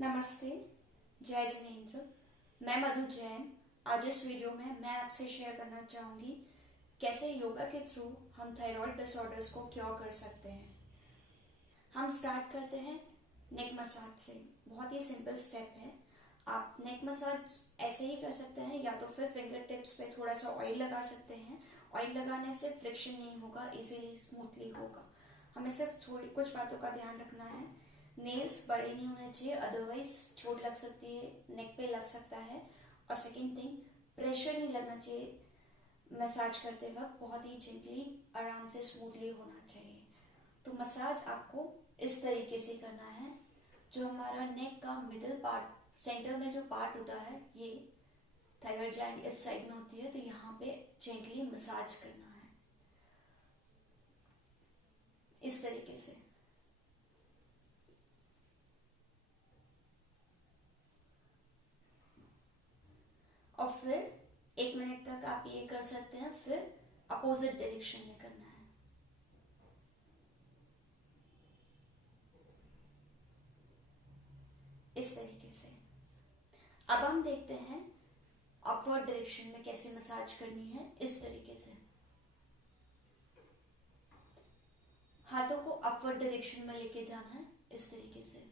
नमस्ते, जय जिनेंद्र। मैं मधु जैन। आज इस वीडियो में मैं आपसे शेयर करना चाहूँगी कैसे योगा के थ्रू हम थायराइड डिसऑर्डर्स को क्योर कर सकते हैं। हम स्टार्ट करते हैं नेक मसाज से। बहुत ही सिंपल स्टेप है। आप नेक मसाज ऐसे ही कर सकते हैं या तो फिर फिंगर टिप्स पे थोड़ा सा ऑयल लगा सकते हैं। ऑयल लगाने से फ्रिक्शन नहीं होगा, इजीली स्मूथली होगा। हमें सिर्फ थोड़ी कुछ बातों का ध्यान रखना है। नेल्स बड़े नहीं होने चाहिए, अदरवाइज चोट लग सकती है, नेक पे लग सकता है। और सेकंड थिंग, प्रेशर नहीं लगना चाहिए। मसाज करते वक्त बहुत ही जेंटली, आराम से, स्मूथली होना चाहिए। तो मसाज आपको इस तरीके से करना है। जो हमारा नेक का मिडिल पार्ट, सेंटर में जो पार्ट होता है, ये थायराइड ग्लैंड इस साइड में होती है, तो यहाँ पे जेंटली मसाज करना है इस तरीके से। और फिर 1 मिनट तक आप ये कर सकते हैं। फिर अपोजिट डायरेक्शन में करना है। इस तरीके से। अब हम देखते हैं अपवर्ड डायरेक्शन में कैसे मसाज करनी है। इस तरीके से हाथों को अपवर्ड डायरेक्शन में लेके जाना है, इस तरीके से।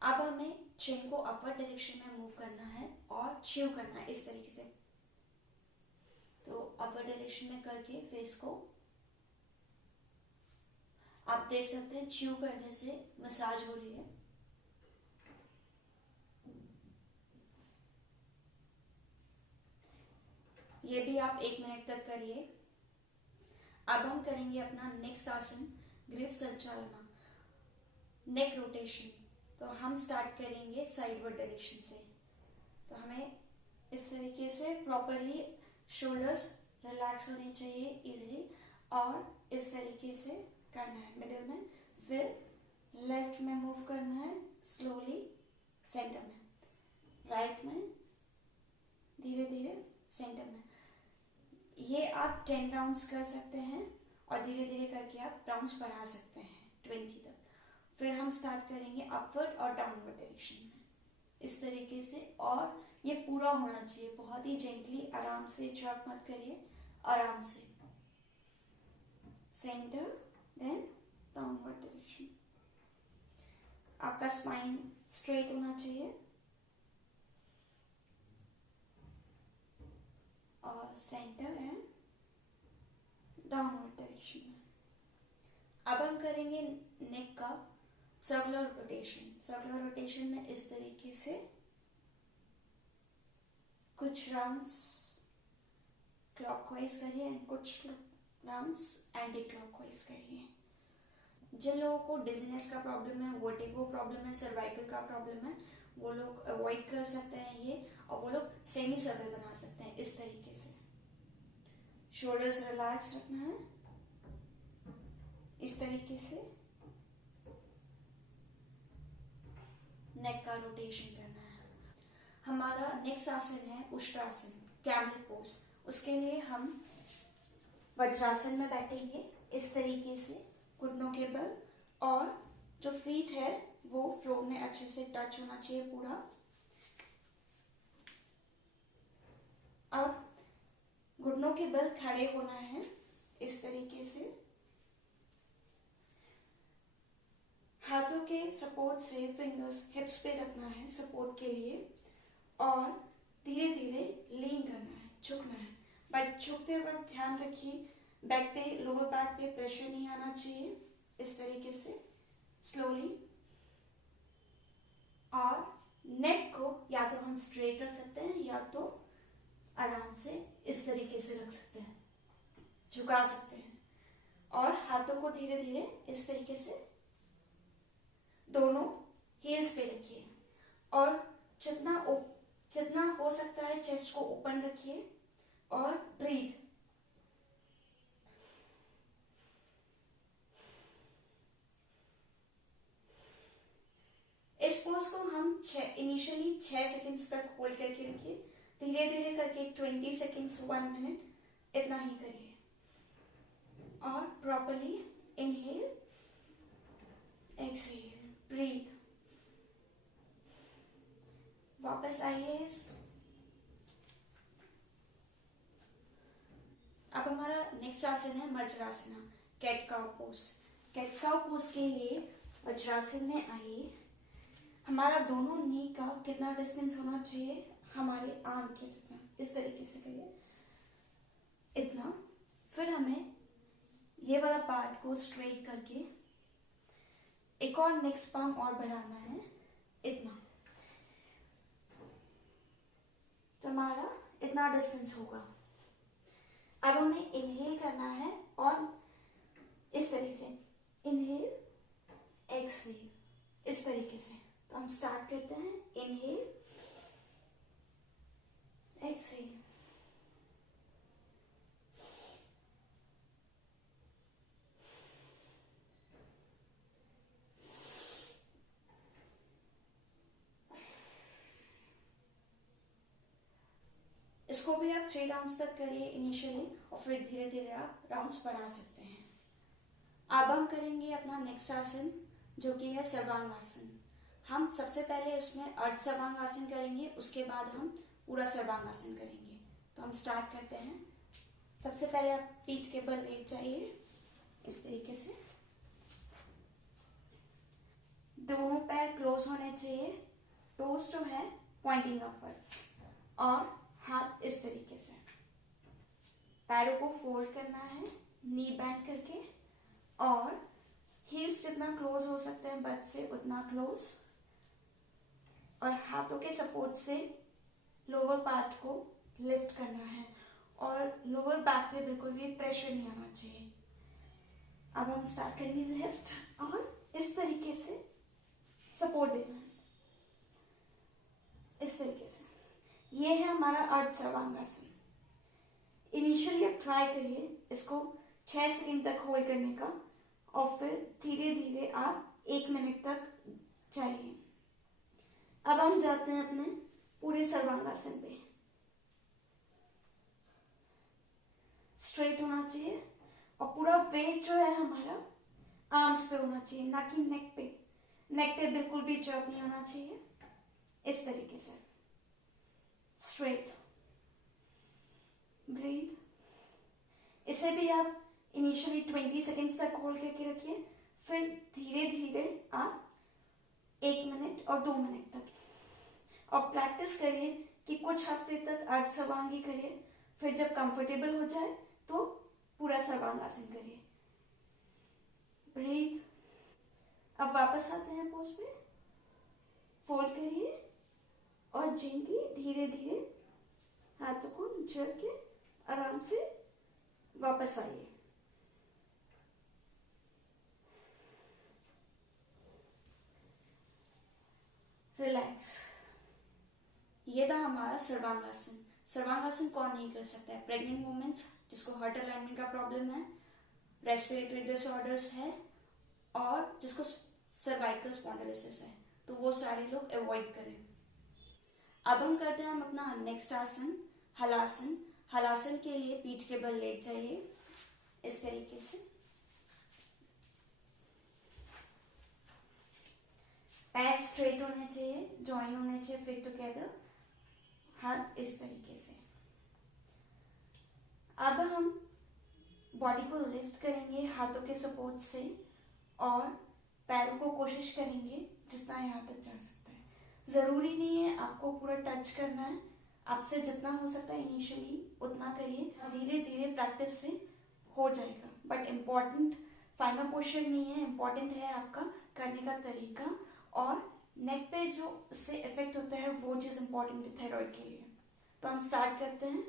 अब हमें चिन को अपवर्ड डायरेक्शन में मूव करना है और च्यू करना है, इस तरीके से। तो अपवर्ड डायरेक्शन में करके फेस को आप देख सकते हैं च्यू करने से मसाज हो रही है। ये भी आप 1 मिनट तक करिए। अब हम करेंगे अपना नेक्स्ट आसन, ग्रीव संचालना, नेक रोटेशन। तो हम स्टार्ट करेंगे साइडवर्ड डायरेक्शन से। तो हमें इस तरीके से प्रॉपरली शोल्डर्स रिलैक्स होने चाहिए इजीली, और इस तरीके से करना है मिडिल में। फिर लेफ्ट में मूव करना है स्लोली सेंटर में, राइट में धीरे धीरे सेंटर में। ये आप 10 राउंड्स कर सकते हैं और धीरे धीरे करके आप राउंड्स बढ़ा सकते हैं 20 तक। फिर हम स्टार्ट करेंगे अपवर्ड और डाउनवर्ड डायरेक्शन में, इस तरीके से। और ये पूरा होना चाहिए, बहुत ही जेंटली, आराम से, जॉब मत करिए, आराम से। Centre then downward direction. आपका स्पाइन स्ट्रेट होना चाहिए और सेंटर एंड डाउनवर्ड डायरेक्शन में। अब हम करेंगे नेक का सर्कुलर रोटेशन। सर्कुलर रोटेशन में इस तरीके से कुछ राउंड्स क्लॉकवाइज करिए एंड कुछ राउंड्स एंटी क्लॉकवाइज करिए। जिन लोगों को डिजीनेस का प्रॉब्लम है, वर्टिगो प्रॉब्लम है, सर्वाइकल का प्रॉब्लम है, वो लोग अवॉइड कर सकते हैं ये, और वो लोग सेमी सर्कल बना सकते हैं इस तरीके से। शोल्डर्स रिलैक्स रखना है इस तरीके से। नेक का रोटेशन करना है। हमारा नेक्स्ट आसन है उष्ट्रासन, कैमल पोज। उसके लिए हम वज्रासन में बैठेंगे इस तरीके से, घुटनों के बल, और जो फीट है वो फ्लोर में अच्छे से टच होना चाहिए पूरा। अब घुटनों के बल खड़े होना है इस तरीके से। हाथों के सपोर्ट से फिंगर्स हिप्स पे रखना है सपोर्ट के लिए, और धीरे धीरे लीन करना है, झुकना है। बट झुकते वक्त ध्यान रखिए बैक पे, लोअर बैक पे प्रेशर नहीं आना चाहिए, इस तरीके से स्लोली। और नेक को या तो हम स्ट्रेट रख सकते हैं या तो आराम से इस तरीके से रख सकते हैं, झुका सकते हैं। और हाथों को धीरे धीरे इस तरीके से दोनों हील्स पे रखिए, और जितना हो सकता है चेस्ट को ओपन रखिए और ब्रीथ। इस पोज को हम इनिशियली 6 सेकेंड्स तक होल्ड करके रखिए, धीरे धीरे करके 20 सेकेंड्स, 1 मिनट, इतना ही करिए। और प्रॉपरली इनहेल, एक्सहेल, ब्रीथ। वापस आइए। अब हमारा नेक्स्ट आसन है Vajrasana, cat cow pose. Cat cow pose के लिए वज्रासन में आइए। हमारा दोनों नी का कितना डिस्टेंस होना चाहिए, हमारे आर्म के जितना, इस तरीके से करिए, इतना। फिर हमें ये वाला पार्ट को स्ट्रेट करके एक और नेक्स्ट पाम और बढ़ाना है, इतना। तो हमारा इतना डिस्टेंस होगा। अब हमें इनहेल करना है और इस तरीके से इनहेल, एक्सहेल, इस तरीके से। तो हम स्टार्ट करते हैं, इनहेल, एक्सहेल, इसको भी आप 3 राउंड्स तक करिए इनिशियली, और फिर धीरे धीरे आप राउंड्स बढ़ा सकते हैं। अब हम करेंगे अपना नेक्स्ट आसन, जो कि है सर्वांगासन। हम सबसे पहले उसमें अर्ध सर्वांगासन करेंगे, उसके बाद हम पूरा सर्वांगासन करेंगे। तो हम स्टार्ट करते हैं। सबसे पहले आप पीठ के बल लेट जाइए, इस तरीके से। दोनों पैर क्लोज होने चाहिए, टोज जो है पॉइंटिंग अपवर्ड्स, और हाथ इस तरीके से। पैरों को फोल्ड करना है नी बैंड करके, और हील्स जितना क्लोज हो सकते हैं बट से उतना क्लोज, और हाथों के सपोर्ट से लोअर पार्ट को लिफ्ट करना है, और लोअर बैक पे बिल्कुल भी प्रेशर नहीं आना चाहिए। अब हम स्टार्ट करेंगे लिफ्ट, और इस तरीके से सपोर्ट देना है, इस तरीके से। ये है हमारा अर्ध सर्वांगासन। इनिशियली आप ट्राई करिए इसको 6 सेकंड तक होल्ड करने का, और फिर धीरे धीरे आप 1 मिनट तक जाइए। अब हम जाते हैं अपने पूरे सर्वांगासन पे। स्ट्रेट होना चाहिए, और पूरा वेट जो है हमारा आर्म्स पे होना चाहिए, ना कि नेक पे। नेक पे बिल्कुल भी जर्क नहीं होना चाहिए, इस तरीके से। Straight, breathe. इसे भी आप इनिशियली 20 सेकेंड्स तक होल्ड करके रखिए, फिर धीरे धीरे आप 1 मिनट और 2 मिनट तक, और प्रैक्टिस करिए कि कुछ हफ्ते तक अर्ध सर्वांगी करिए, फिर जब कंफर्टेबल हो जाए तो पूरा सर्वांगासन करिए। ब्रीथ। अब वापस आते हैं पोज पे, फोल्ड करिए, और जेंटली धीरे धीरे हाथों को झड़ के आराम से वापस आइए। रिलैक्स। ये था हमारा सर्वांगासन। सर्वांगासन कौन नहीं कर सकता है? प्रेग्नेंट वुमेन्स जिसको हार्ट अलाइनमेंट का प्रॉब्लम है, रेस्पिरेटरी डिसऑर्डर्स है, और जिसको सर्वाइकल स्पॉन्डिलोसिस है, तो वो सारे लोग अवॉइड करें। अब हम करते हैं हम अपना नेक्स्ट आसन, हलासन। हलासन के लिए पीठ के बल लेट जाइए, इस तरीके से। पैर स्ट्रेट होने चाहिए, जॉइन होने चाहिए फिट टुगेदर, हाथ इस तरीके से। अब हम बॉडी को लिफ्ट करेंगे हाथों के सपोर्ट से, और पैरों को कोशिश करेंगे जितना यहाँ तक जा सकता है। ज़रूरी नहीं है आपको पूरा टच करना है, आपसे जितना हो सकता है इनिशियली उतना करिए, धीरे धीरे प्रैक्टिस से हो जाएगा। बट इम्पॉर्टेंट फाइनल पोस्चर नहीं है, इम्पॉर्टेंट है आपका करने का तरीका, और नेक पे जो उससे इफेक्ट होता है वो चीज़ इम्पॉर्टेंट है थायराइड के लिए। तो हम स्टार्ट करते हैं।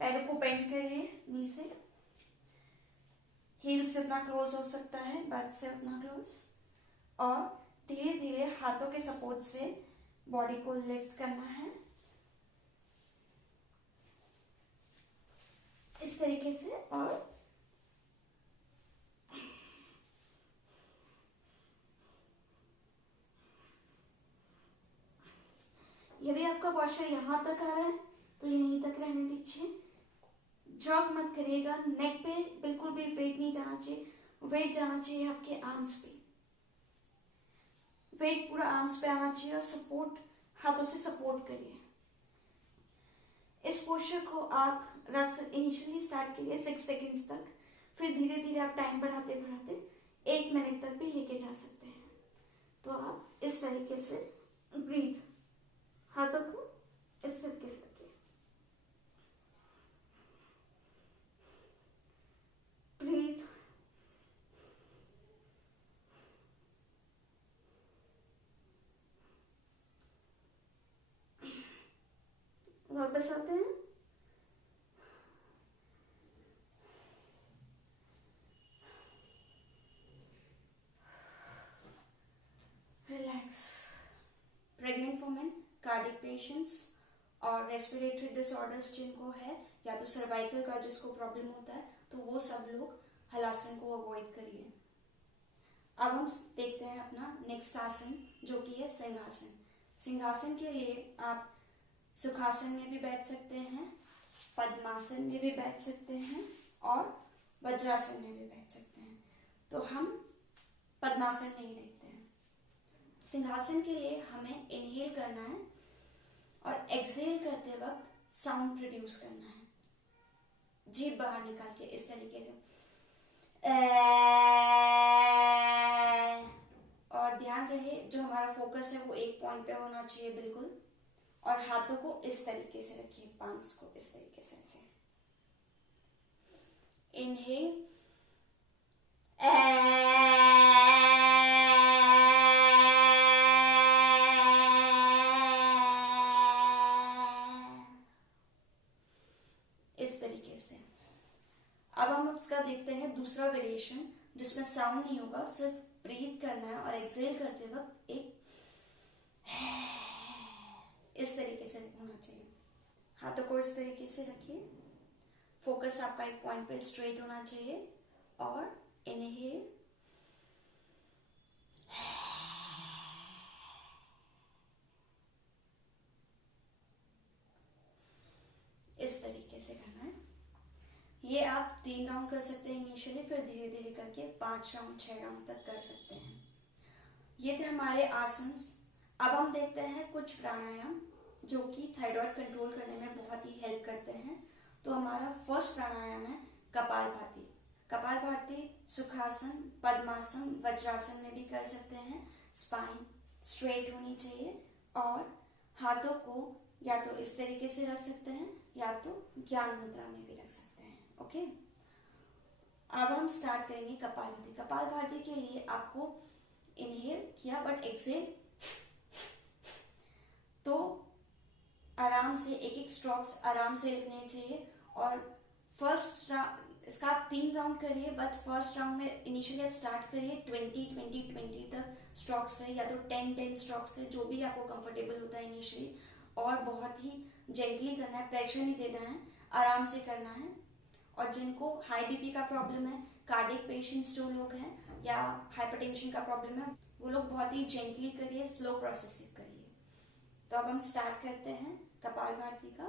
पैरों को बेंड करिए नी से, हील्स जितना क्लोज हो सकता है बैक से उतना क्लोज, और धीरे धीरे हाथों के सपोर्ट से बॉडी को लिफ्ट करना है, इस तरीके से। और यदि आपका पोस्चर यहाँ तक आ रहा है तो यहीं तक रहने दीजिए, जॉग मत करिएगा, नेक पे बिल्कुल भी वेट नहीं जाना चाहिए, वेट जाना चाहिए आपके आर्म्स पे, वेट पूरा आर्म्स पे आना चाहिए और सपोर्ट हाथों से सपोर्ट करिए। इस पोस्चर को आप इनिशियली स्टार्ट करिए 6 सेकेंड्स तक, फिर धीरे धीरे आप टाइम बढ़ाते बढ़ाते 1 मिनट तक भी लेके जा सकते हैं। तो आप इस तरीके से ब्रीथ, हाथों को इस तरीके से रखिए, ब्रीथ, वापस आते हैं, relax. Pregnant women, cardiac patients और रेस्पिरेटरी डिसऑर्डर्स जिनको है, या तो सर्वाइकल का जिसको प्रॉब्लम होता है, तो वो सब लोग हलासन को अवॉइड करिए। अब हम देखते हैं अपना नेक्स्ट आसन जो कि है सिंहासन। सिंहासन के लिए आप सुखासन में भी बैठ सकते हैं, पद्मासन में भी बैठ सकते हैं और वज्रासन में भी बैठ सकते हैं। तो हम पद्मासन में ही देखते हैं। सिंहासन के लिए हमें इनहेल करना है और एक्सहेल करते वक्त साउंड प्रोड्यूस करना है, जीभ बाहर निकाल के इस तरीके से, और ध्यान रहे जो हमारा फोकस है वो एक पॉइंट पे होना चाहिए बिल्कुल। और हाथों को इस तरीके से रखिए, पाम्स को इस तरीके से ऐसे। इनहेल, इस तरीके से। अब हम इसका देखते हैं दूसरा वेरिएशन जिसमें साउंड नहीं होगा, सिर्फ ब्रीथ करना है और एक्सहेल करते वक्त एक इस तरीके से होना चाहिए। हाथों को इस तरीके से रखिए, फोकस आपका एक पॉइंट पे स्ट्रेट होना चाहिए और इनहेल, इस तरीके से करना है। ये आप 3 राउंड कर सकते हैं इनिशियली, फिर धीरे धीरे करके 5 राउंड 6 राउंड तक कर सकते हैं। ये थे हमारे आसन। अब हम देखते हैं कुछ प्राणायाम जो कि थायराइड कंट्रोल करने में बहुत ही हेल्प करते हैं। तो हमारा फर्स्ट प्राणायाम है कपालभाति। कपालभाति सुखासन, पद्मासन, वज्रासन में भी कर सकते हैं। स्पाइन स्ट्रेट होनी चाहिए और हाथों को या तो इस तरीके से रख सकते हैं या तो ज्ञान मुद्रा में भी रख सकते हैं। ओके, अब हम स्टार्ट करेंगे कपालभाति। कपालभाति के लिए आपको इनहेल किया बट एक्सहेल तो आराम से एक एक स्ट्रोक्स आराम से लिखने चाहिए। और फर्स्ट इसका आप 3 राउंड करिए, बट फर्स्ट राउंड में इनिशियली आप स्टार्ट करिए 20-20-20 तक स्ट्रोक्स से, या तो 10-10 स्ट्रोक्स से, जो भी आपको कंफर्टेबल होता है इनिशियली। और बहुत ही जेंटली करना है, प्रेशर नहीं देना है, आराम से करना है। और जिनको हाई बीपी का प्रॉब्लम है, कार्डिक पेशेंट्स जो लोग हैं, या हाइपरटेंशन का प्रॉब्लम है, वो लोग बहुत ही जेंटली करिए, स्लो प्रोसेसिंग करिए। तो अब हम स्टार्ट करते हैं कपालभाति का।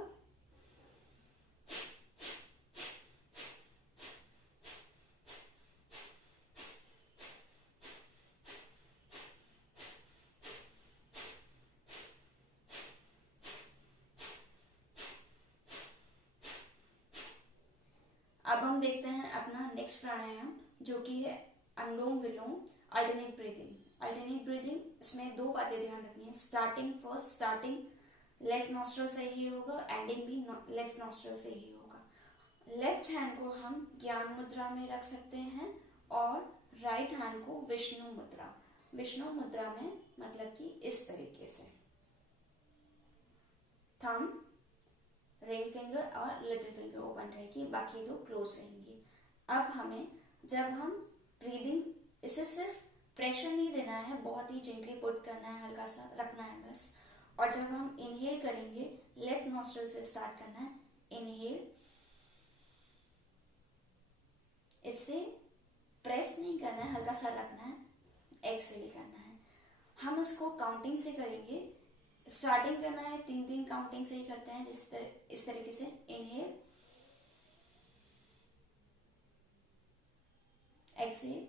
अब हम देखते हैं अपना नेक्स्ट प्राणायाम जो कि है अनुलोम विलोम, अल्टरनेट ब्रीदिंग। अल्टरनेट ब्रीदिंग, इसमें 2 बातें ध्यान रखनी है। स्टार्टिंग लेफ्ट नॉस्ट्रल से ही होगा, एंडिंग भी लेफ्ट नॉस्ट्रल से ही होगा। लेफ्ट हैंड को हम ज्ञान मुद्रा में रख सकते हैं और राइट हैंड को विष्णु मुद्रा। विष्णु मुद्रा में मतलब कि इस तरीके से, थंब, रिंग फिंगर और लिटिल फिंगर ओपन रहेगी, बाकी 2 क्लोज रहेंगी। अब हमें जब हम ब्रीदिंग, इसे सिर्फ प्रेशर नहीं देना है, बहुत ही जेंटली पुट करना है, हल्का सा रखना है बस। और जब हम इनहेल करेंगे, लेफ्ट नॉस्ट्रल से स्टार्ट करना है। इनहेल, इससे प्रेस नहीं करना है, हल्का सा रखना है। एक्सहेल करना है। हम इसको काउंटिंग से करेंगे। स्टार्टिंग करना है 3-3 काउंटिंग से ही करते हैं, इस तरीके से। इनहेल, एक्सेल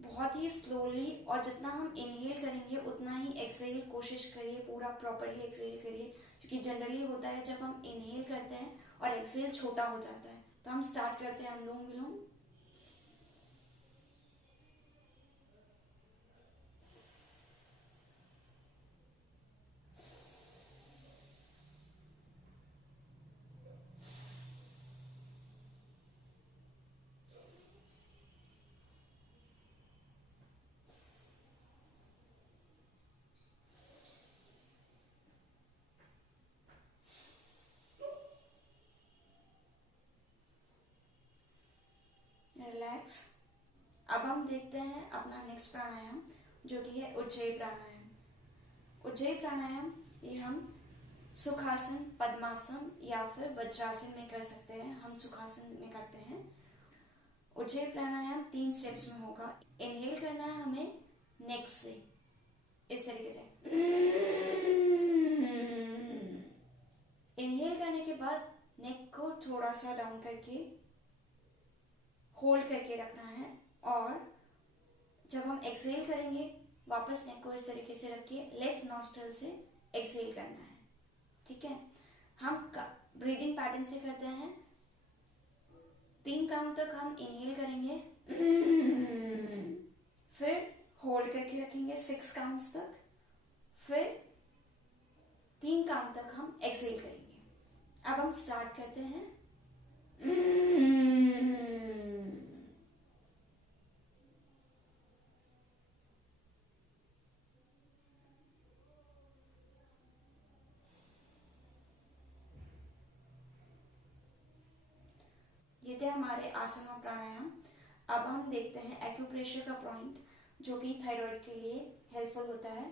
बहुत ही स्लोली, और जितना हम इनहेल करेंगे उतना ही एक्सेल कोशिश करिए, पूरा प्रॉपरली एक्सेल करिए, क्योंकि जनरली होता है जब हम इनहेल करते हैं और एक्सेल छोटा हो जाता है। तो हम स्टार्ट करते हैं अनुलोम विलोम। रिलैक्स। अब हम देखते हैं अपना नेक्स्ट प्राणायाम, जो कि है उज्जयी प्राणायाम। उज्जयी प्राणायाम ये हम सुखासन, पद्मासन या फिर वज्रासन में कर सकते हैं। हम सुखासन में करते हैं। उज्जयी प्राणायाम 3 स्टेप्स में होगा। इनहेल करना है हमें नेक से, इस तरीके से। इनहेल करने के बाद नेक को थोड़ा सा डाउन करके होल्ड करके रखना है, और जब हम एक्सेल करेंगे वापस नेक को इस तरीके से रख के लेफ्ट नॉस्ट्रल से एक्सेल करना है। ठीक है, हम ब्रीदिंग पैटर्न से करते हैं। 3 काउंट तक हम इनहेल करेंगे, फिर होल्ड करके रखेंगे 6 काउंट्स तक, फिर 3 काउंट तक हम एक्सेल करेंगे। अब हम स्टार्ट करते हैं। ये थे हमारे आसन और प्राणायाम। अब हम देखते हैं एक्यूप्रेशर का पॉइंट, जो कि थायराइड के लिए हेल्पफुल होता है।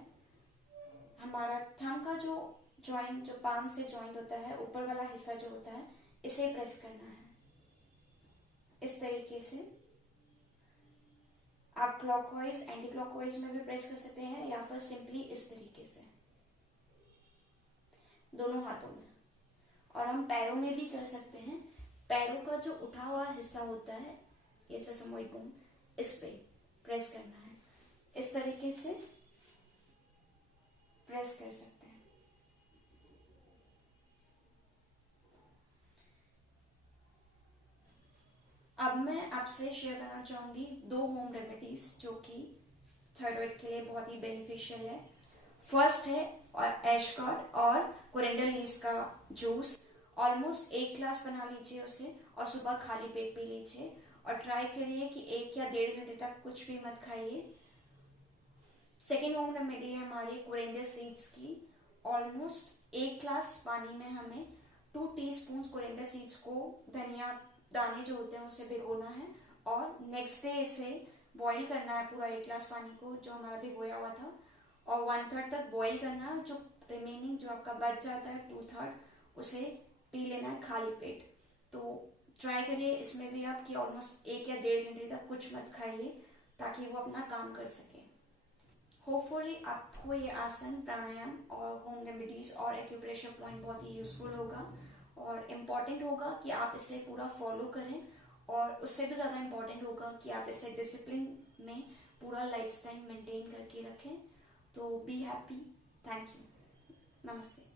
हमारा थंब का जो जॉइंट, जो पाम से जॉइंट होता है, ऊपर वाला हिस्सा जो होता है, इसे प्रेस करना है इस तरीके से। आप क्लॉकवाइज, एंटी क्लॉकवाइज में भी प्रेस कर सकते हैं, या फिर सिंपली इस तरीके से दोनों हाथों में। और हम पैरों में भी कर सकते हैं। पैरों का जो उठा हुआ हिस्सा होता है, ये सेसमोइड बोन, इस पे प्रेस करना है। इस तरीके से प्रेस कर सकते हैं। अब मैं आपसे शेयर करना चाहूंगी 2 होम रेमेडीज जो कि थायराइड के लिए बहुत ही बेनिफिशियल है। फर्स्ट है एशकॉर्ड और कोरिएंडर लीव्स का जूस। ऑलमोस्ट 1 ग्लास बना लीजिए उसे, और सुबह खाली पेट पी लीजिए, और ट्राई करिए कि 1 या 1.5 घंटे तक कुछ भी मत खाइए। सेकेंड होम रेमेडी है हमारी कोरिएंडर सीड्स की। ऑलमोस्ट 1 ग्लास पानी में हमें 2 टीस्पून कोरिएंडर सीड्स को, धनिया दाने जो होते हैं, उसे भिगोना है, और नेक्स्ट डे इसे बॉईल करना है पूरा 1 ग्लास पानी को जो हमारा भिगोया हुआ था, और 1/3 तक बॉईल करना है। जो रिमेनिंग जो आपका बच जाता है 2/3, उसे पी लेना है खाली पेट। तो ट्राई करिए इसमें भी आप कि ऑलमोस्ट 1 या 1.5 घंटे तक कुछ मत खाइए, ताकि वो अपना काम कर सके। होपफुली आपको ये आसन, प्राणायाम और होम रेमेडीज और एक्यूप्रेशर पॉइंट बहुत ही यूजफुल होगा, और इम्पॉर्टेंट होगा कि आप इसे पूरा फॉलो करें, और उससे भी ज़्यादा इम्पॉर्टेंट होगा कि आप इसे डिसिप्लिन में पूरा लाइफस्टाइल मेंटेन करके रखें। तो बी हैप्पी। Thank you. नमस्ते।